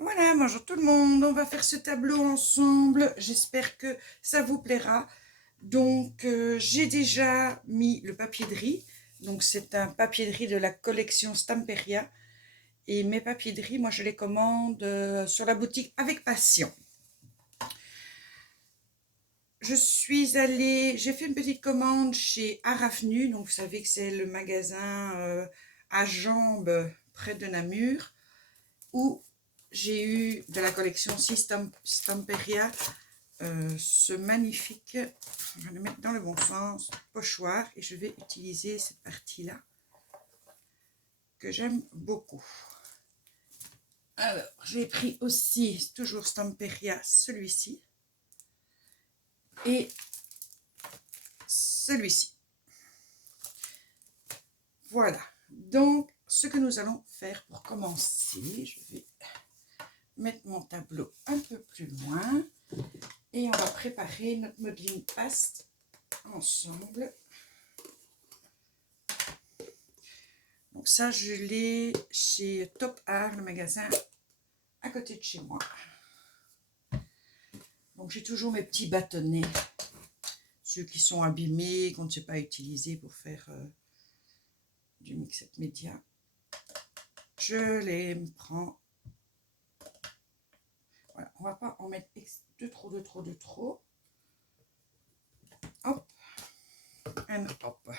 Voilà, bonjour tout le monde, on va faire ce tableau ensemble, j'espère que ça vous plaira. Donc j'ai déjà mis le papier de riz, donc c'est un papier de riz de la collection Stamperia. Et mes papiers de riz, moi je les commande sur la boutique Avec Passion. J'ai fait une petite commande chez Aravenu, donc vous savez que c'est le magasin à Jambes près de Namur, où j'ai eu de la collection Stamperia ce magnifique, on va le mettre dans le bon sens, pochoir, et je vais utiliser cette partie-là que j'aime beaucoup. Alors, j'ai pris aussi, toujours Stamperia, celui-ci, et celui-ci. Voilà, donc ce que nous allons faire pour commencer, je vais mettre mon tableau un peu plus loin, et on va préparer notre modeling paste ensemble. Donc ça, je l'ai chez Top Art, le magasin à côté de chez moi. Donc j'ai toujours mes petits bâtonnets, ceux qui sont abîmés, qu'on ne sait pas utiliser pour faire du mix-up média. Je les prends. Voilà, on ne va pas en mettre de trop. Hop, et hop.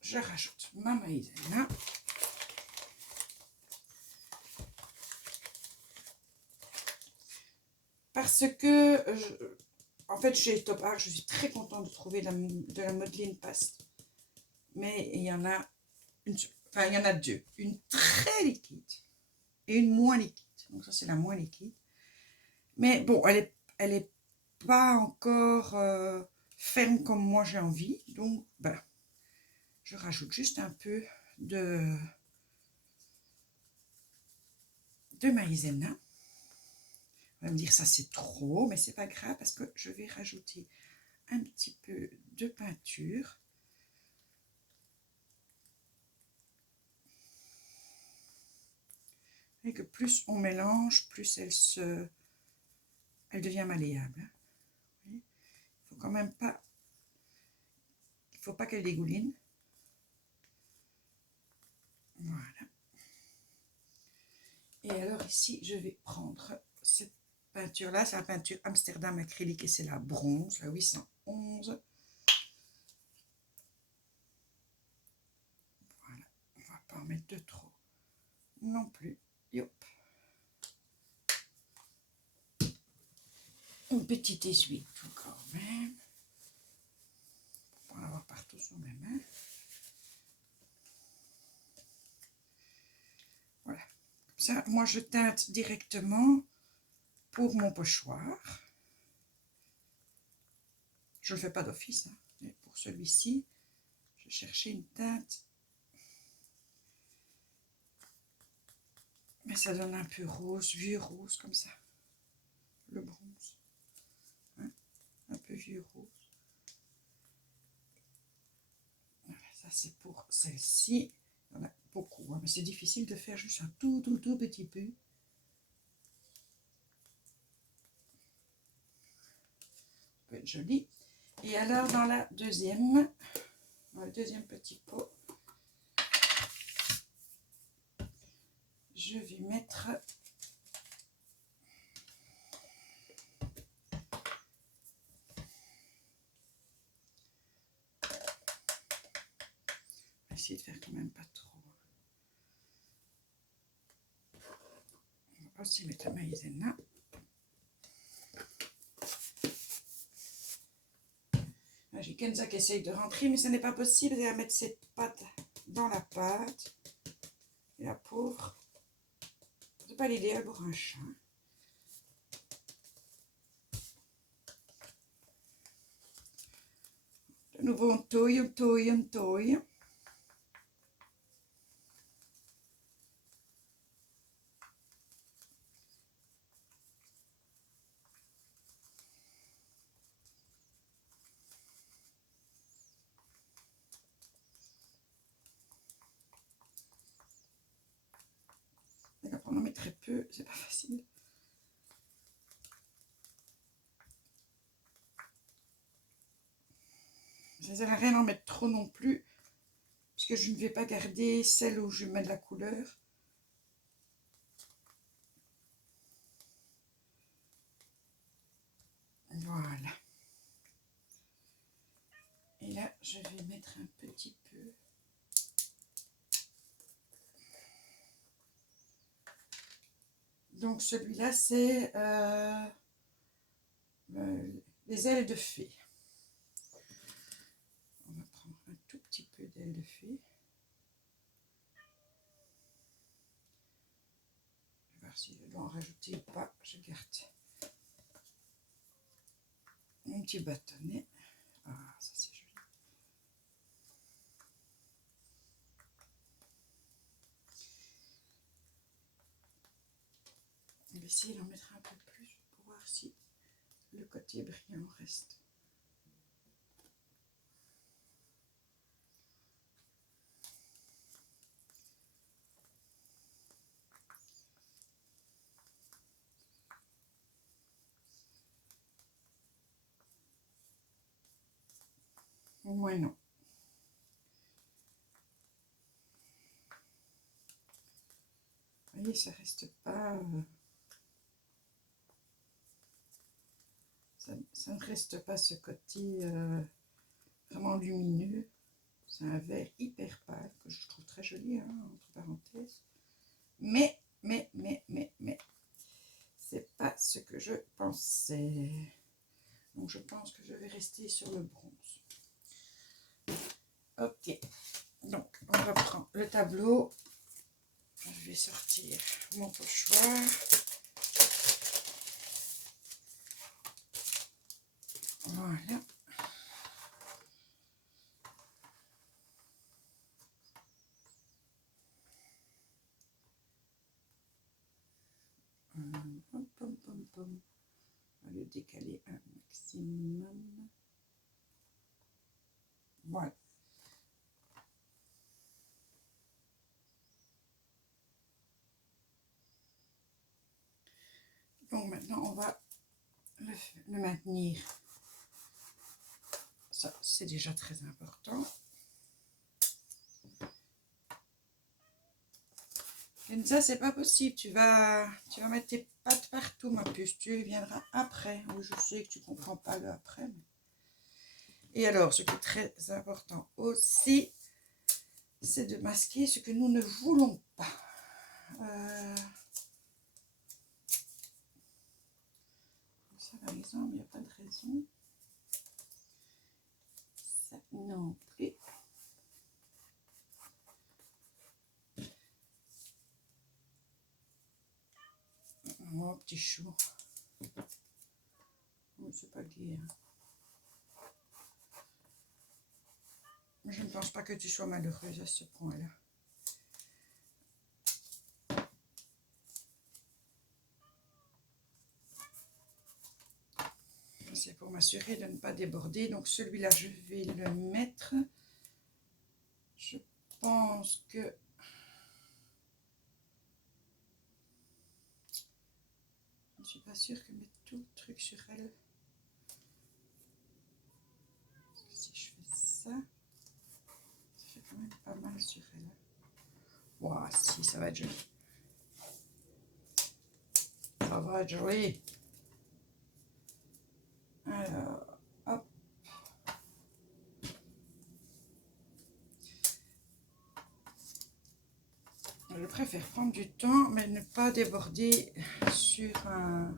Je rajoute ma maïzena. Parce que, en fait, chez Top Art, je suis très contente de trouver de la modeline paste. Mais il y en a il y en a deux. Une très liquide et une moins liquide. Donc ça, c'est la moins liquide. Mais bon, elle est pas encore ferme comme moi j'ai envie. Donc, ben, je rajoute juste un peu de maïzena. On va me dire ça c'est trop, mais c'est pas grave parce que je vais rajouter un petit peu de peinture. Et que plus on mélange, plus elle devient malléable. Il faut quand même pas, il faut pas qu'elle dégouline. Voilà. Et alors ici, je vais prendre cette peinture-là, c'est la peinture Amsterdam acrylique et c'est la bronze, la 811. Voilà, on va pas en mettre de trop non plus. Yop. Une petite essuie quand même. Pour en avoir partout sur mes mains. Voilà. Comme ça, moi je teinte directement pour mon pochoir. Je ne le fais pas d'office, hein. Mais pour celui-ci, je cherchais une teinte. Mais ça donne un peu rose, vieux rose comme ça. Le bronze. Hein, un peu vieux rose. Voilà, ça c'est pour celle-ci. Il y en a beaucoup, hein, mais c'est difficile de faire juste un tout petit peu. Ça peut être joli. Et alors dans le deuxième petit pot, je vais mettre essayer de faire quand même pas trop. On va aussi mettre la maïzena. J'ai Kenza qui essaye de rentrer, mais ce n'est pas possible. Elle va mettre cette pâte dans la pâte. Et la pauvre, c'est pas l'idéal pour un chat. De nouveau, on touille. on en met très peu, c'est pas facile. Ça sert à rien d'en mettre trop non plus, puisque je ne vais pas garder celle où je mets de la couleur. Voilà. Et là, je vais mettre un petit peu. Donc celui-là, c'est les ailes de fée. On va prendre un tout petit peu d'ailes de fée. Je vais voir si je dois en rajouter ou pas. Je garde mon petit bâtonnet. Ah, ça c'est joli. Je vais essayer d'en mettre un peu plus pour voir si le côté brillant reste. Au moins non. Vous voyez, ça reste pas... ça ne reste pas ce côté vraiment lumineux. C'est un vert hyper pâle que je trouve très joli, hein, entre parenthèses. Mais, c'est pas ce que je pensais. Donc je pense que je vais rester sur le bronze. Ok, donc on reprend le tableau. Je vais sortir mon pochoir. Voilà. On va le décaler un maximum. Voilà. Donc maintenant on va le maintenir. Ça c'est déjà très important. Kenza, c'est pas possible, tu vas mettre tes pattes partout ma puce, tu viendras après. Oui, je sais que tu comprends pas le après. Mais... Et alors, ce qui est très important aussi, c'est de masquer ce que nous ne voulons pas. Ça par exemple, il n'y a pas de raison. Ça non plus. Oh, petit chou. Oh, c'est pas gai. Hein. Je ne pense pas que tu sois malheureuse à ce point-là. C'est pour m'assurer de ne pas déborder. Donc celui-là, je vais le mettre. Je pense que... Je ne suis pas sûre que mettre tout le truc sur elle. Parce que si je fais ça, ça fait quand même pas mal sur elle. Wow, si, ça va être joli. Ça va être joli. Alors, hop. Je préfère prendre du temps, mais ne pas déborder sur un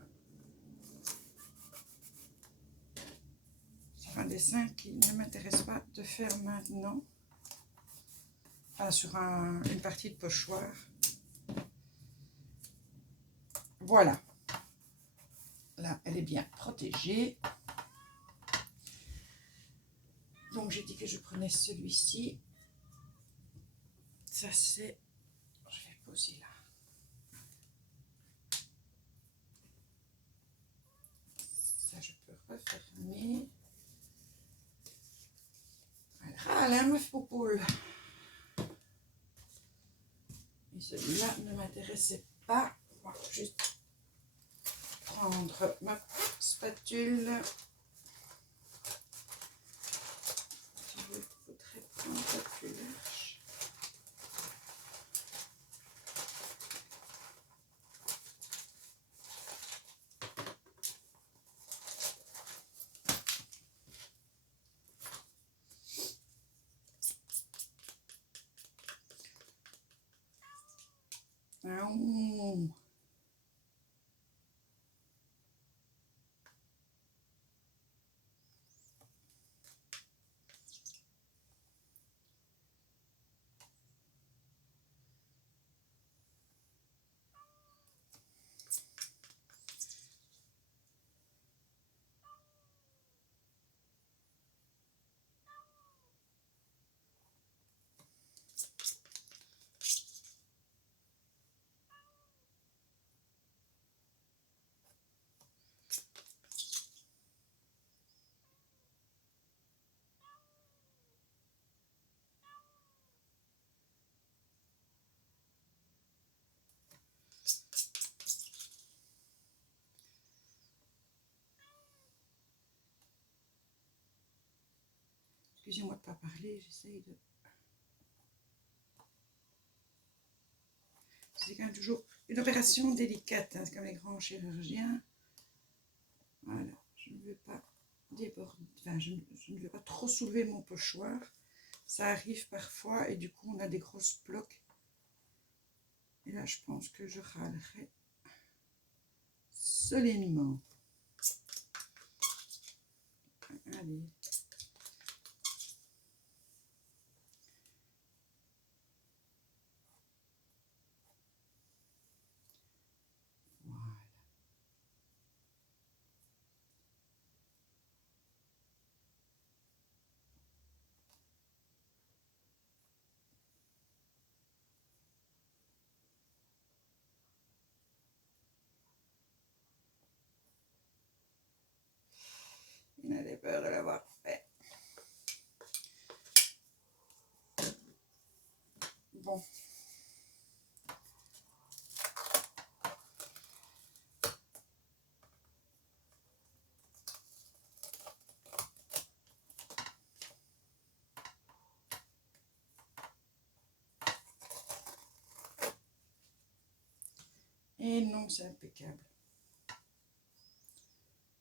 dessin qui ne m'intéresse pas de faire maintenant. Enfin, sur une partie de pochoir. Voilà. Là, elle est bien protégée. Donc, j'ai dit que je prenais celui-ci. Ça, c'est... Je vais poser là. Ça, je peux refermer. Voilà, la meuf poupoule. Et celui-là ne m'intéressait pas. On va juste prendre ma spatule. Je voudrais prendre la plus large. Oh. Excusez-moi de ne pas parler, j'essaye de... C'est quand même toujours une opération délicate, hein, c'est comme les grands chirurgiens. Voilà, je ne veux pas déborder, enfin, je ne veux pas trop soulever mon pochoir. Ça arrive parfois et du coup on a des grosses blocs. Et là je pense que je râlerai solennement. Allez. Voilà. Il n'avait peur de l'avoir fait. Bon. Et non, c'est impeccable.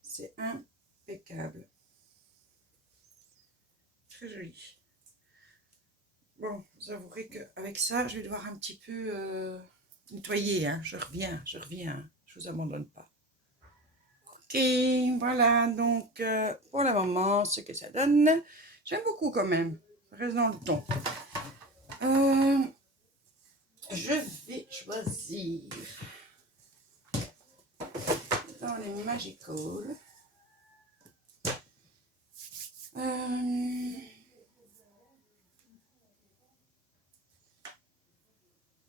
C'est impeccable. Très joli. Bon, vous avouerez qu'avec ça, je vais devoir un petit peu nettoyer. Hein. Je reviens. Je vous abandonne pas. Ok, voilà. Donc, pour le moment, ce que ça donne, j'aime beaucoup quand même. Ça reste dans le ton. Je vais choisir dans les Magical.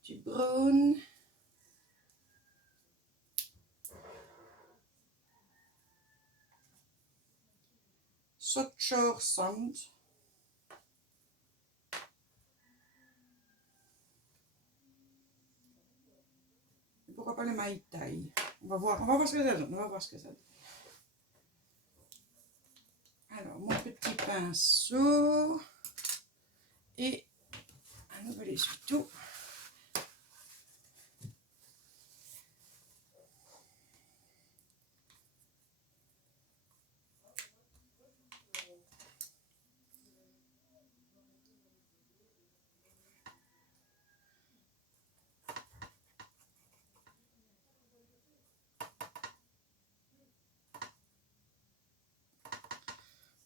Du brun. Sochor Sand. Pourquoi pas le Mai Tai? On va voir ce que ça donne. Alors, mon petit pinceau et un nouvel essuie-tout.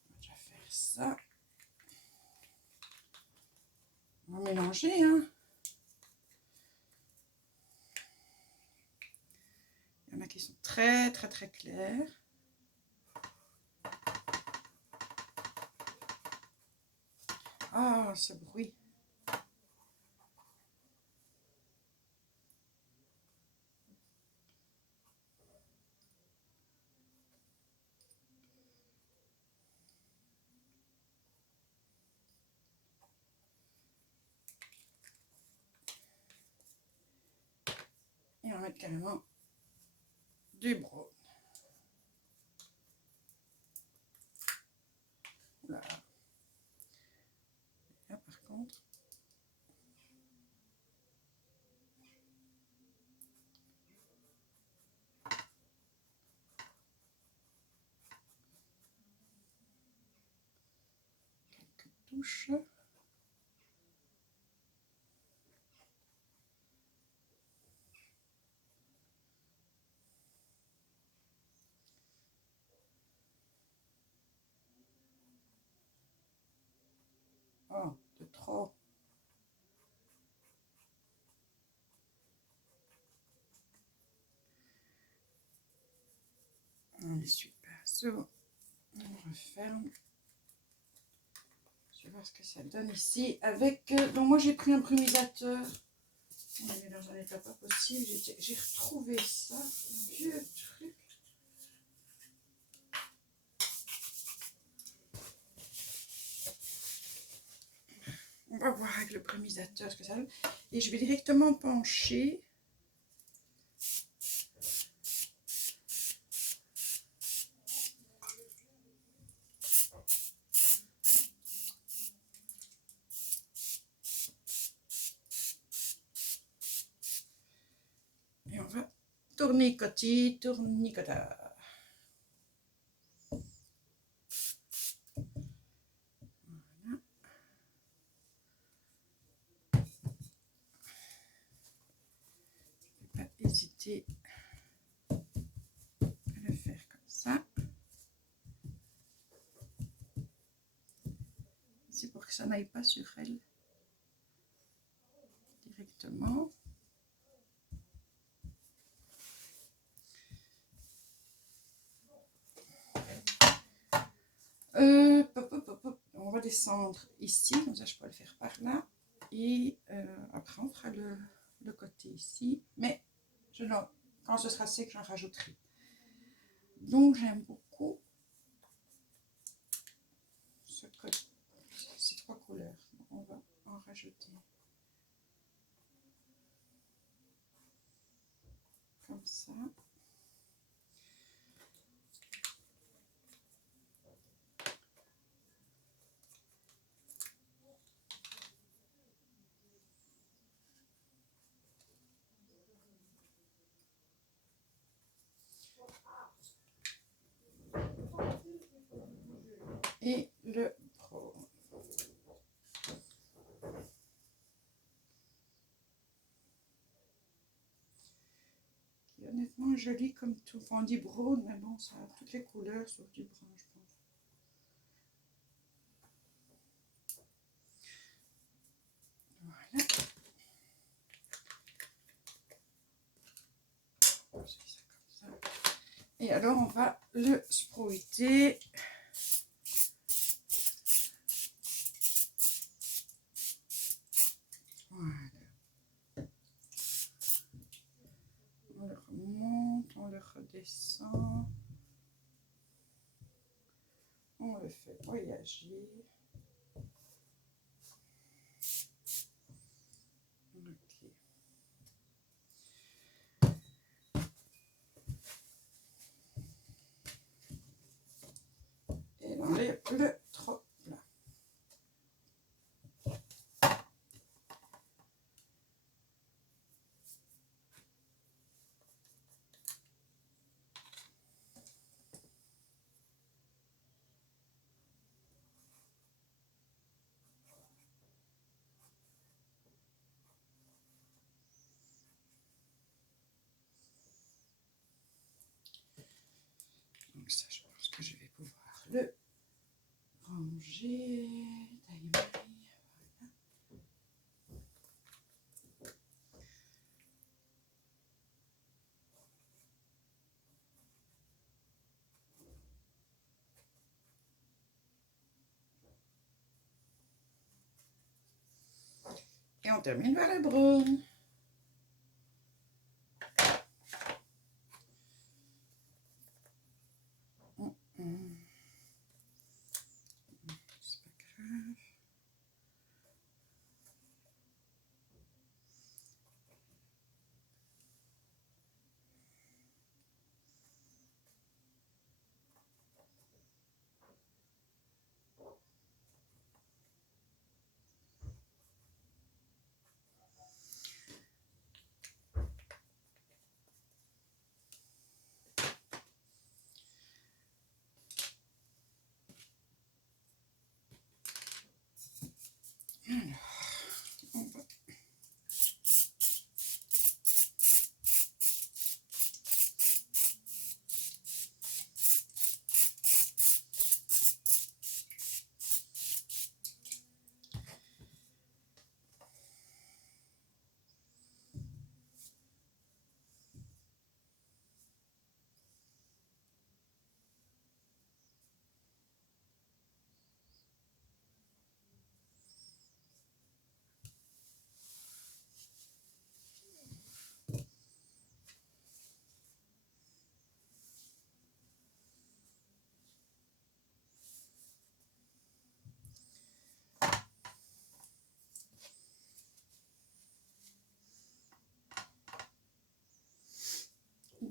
On va faire ça. On va mélanger, hein. Il y en a qui sont très clairs. Ah, ce bruit. Et on va mettre carrément du brown. Là. Là par contre, quelques touches. Oh, de trop. On est super. C'est bon. On referme. Je vais voir ce que ça donne ici. Avec. Donc, moi, j'ai pris un brumisateur. On est dans un état pas possible. J'ai retrouvé ça. Un vieux truc. On va voir avec le brumisateur ce que ça donne. Et je vais directement pencher. Et on va tournicoter, tournicota. Voilà. Ne pas hésiter à le faire comme ça. C'est pour que ça n'aille pas sur elle directement. On va descendre ici, comme ça je peux le faire par là. Et après on fera le côté ici. Mais quand ce sera sec, j'en rajouterai. Donc j'aime beaucoup ces trois couleurs. On va en rajouter comme ça. Et le brown. Qui est honnêtement joli comme tout. Enfin, on dit brown, mais bon, ça a toutes les couleurs sauf du brun, je pense. Voilà. Ça comme ça. Et alors, on va le sprouiter. Voilà. On le remonte, on le redescend. On le fait voyager. Ok. Et on enlève le trop plat. Donc ça, je pense que je vais pouvoir le ranger. Et on termine par le brun. C'est pas grave.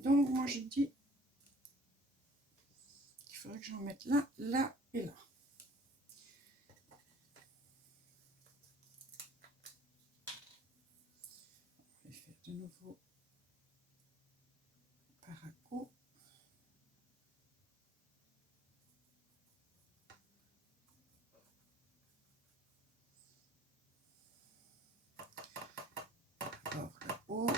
Donc, moi, je dis qu'il faudrait que j'en mette là, là et là. Je vais faire de nouveau par à coup. D'abord le haut.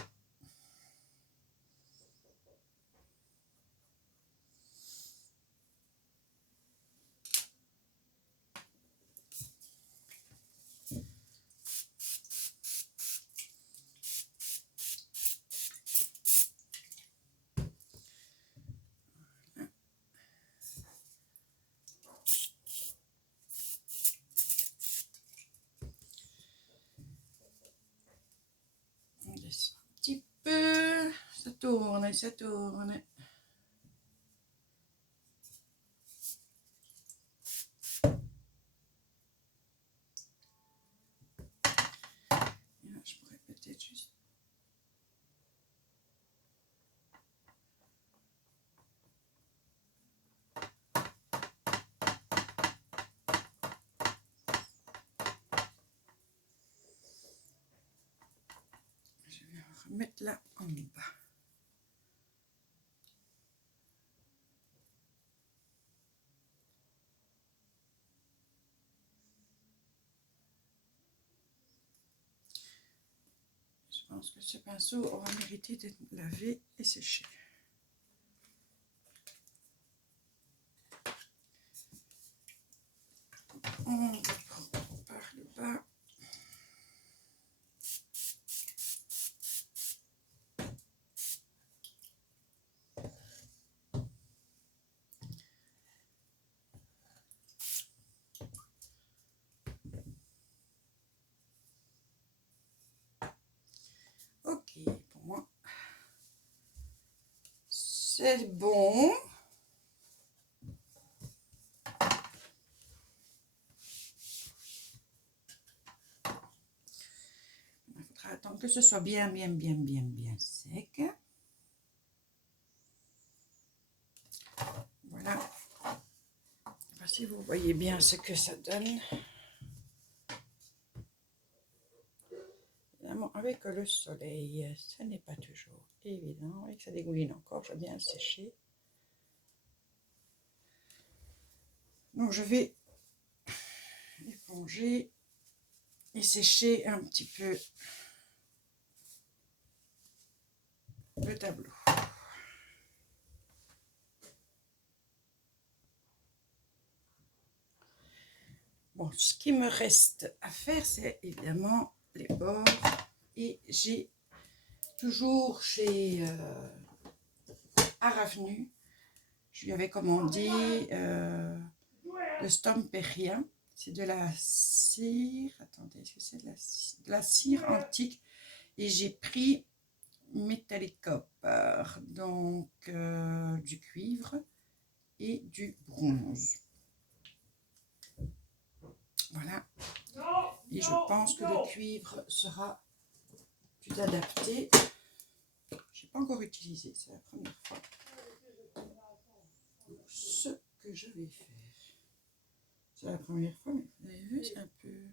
On descend un petit peu. Ça tourne et ça tourne. Et là, je pourrais peut-être juste... Je vais remettre là en bas. Je pense que ce pinceau aura mérité d'être lavé et séché. On reprend par le bas. Ok, pour moi, c'est bon. Il faudra attendre que ce soit bien sec. Voilà. Si vous voyez bien ce que ça donne. Évidemment, avec le soleil, ce n'est pas toujours évident. Et que ça dégouline encore, je vais bien le sécher. Donc, je vais éponger et sécher un petit peu le tableau. Bon, ce qui me reste à faire, c'est évidemment les bords. Et j'ai toujours chez Aravenu, je lui avais commandé le Stamperia. C'est de la cire. Attendez, est-ce que c'est de la cire antique? Et j'ai pris Metallic Copper, donc du cuivre et du bronze. Voilà. Et je pense que le cuivre sera plus adapté. Je n'ai pas encore utilisé, c'est la première fois. Donc, ce que je vais faire, c'est la première fois, mais vous avez vu, c'est un peu...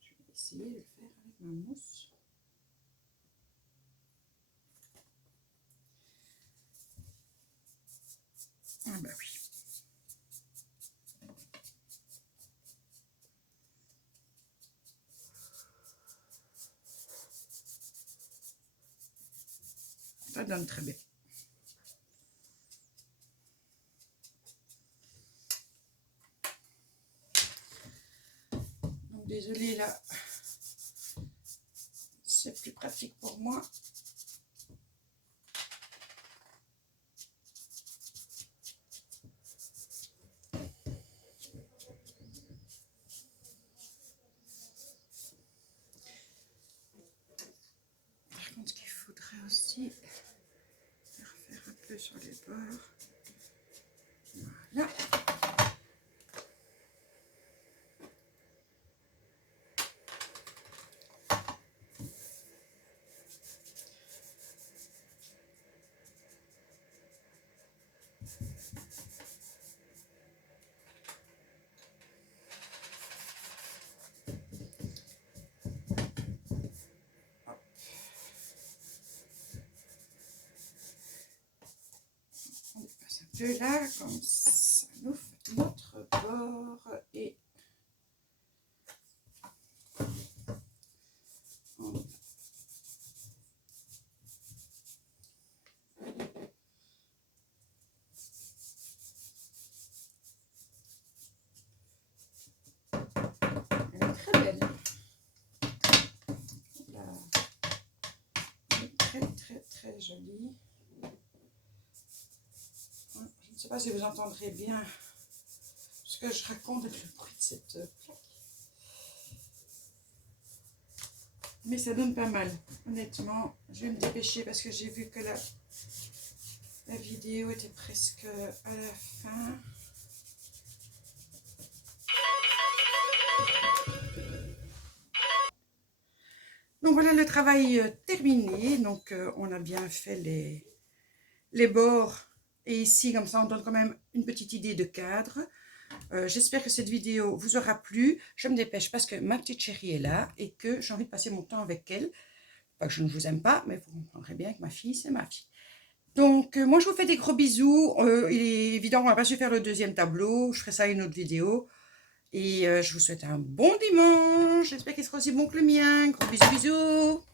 Je vais essayer de le faire avec ma mousse. Ah bah oui. Ça donne très bien. Donc désolée là, c'est plus pratique pour moi. Par contre, ce qu'il faudrait aussi faire un peu sur les bords. Voilà. Là. On dépasse un peu là, comme ça nous fait notre bord et on elle est très belle. Là. Elle est très très très jolie. Je ne sais pas si vous entendrez bien ce que je raconte avec le bruit de cette plaque. Mais ça donne pas mal. Honnêtement, je vais me dépêcher parce que j'ai vu que la vidéo était presque à la fin. Donc voilà le travail terminé. Donc on a bien fait les bords. Et ici, comme ça, on donne quand même une petite idée de cadre. J'espère que cette vidéo vous aura plu. Je me dépêche parce que ma petite chérie est là et que j'ai envie de passer mon temps avec elle. Pas que je ne vous aime pas, mais vous comprendrez bien que ma fille, c'est ma fille. Donc, moi, je vous fais des gros bisous. Il est évident qu'on va pas se faire le deuxième tableau. Je ferai ça une autre vidéo. Et je vous souhaite un bon dimanche. J'espère qu'il sera aussi bon que le mien. Gros bisous, bisous.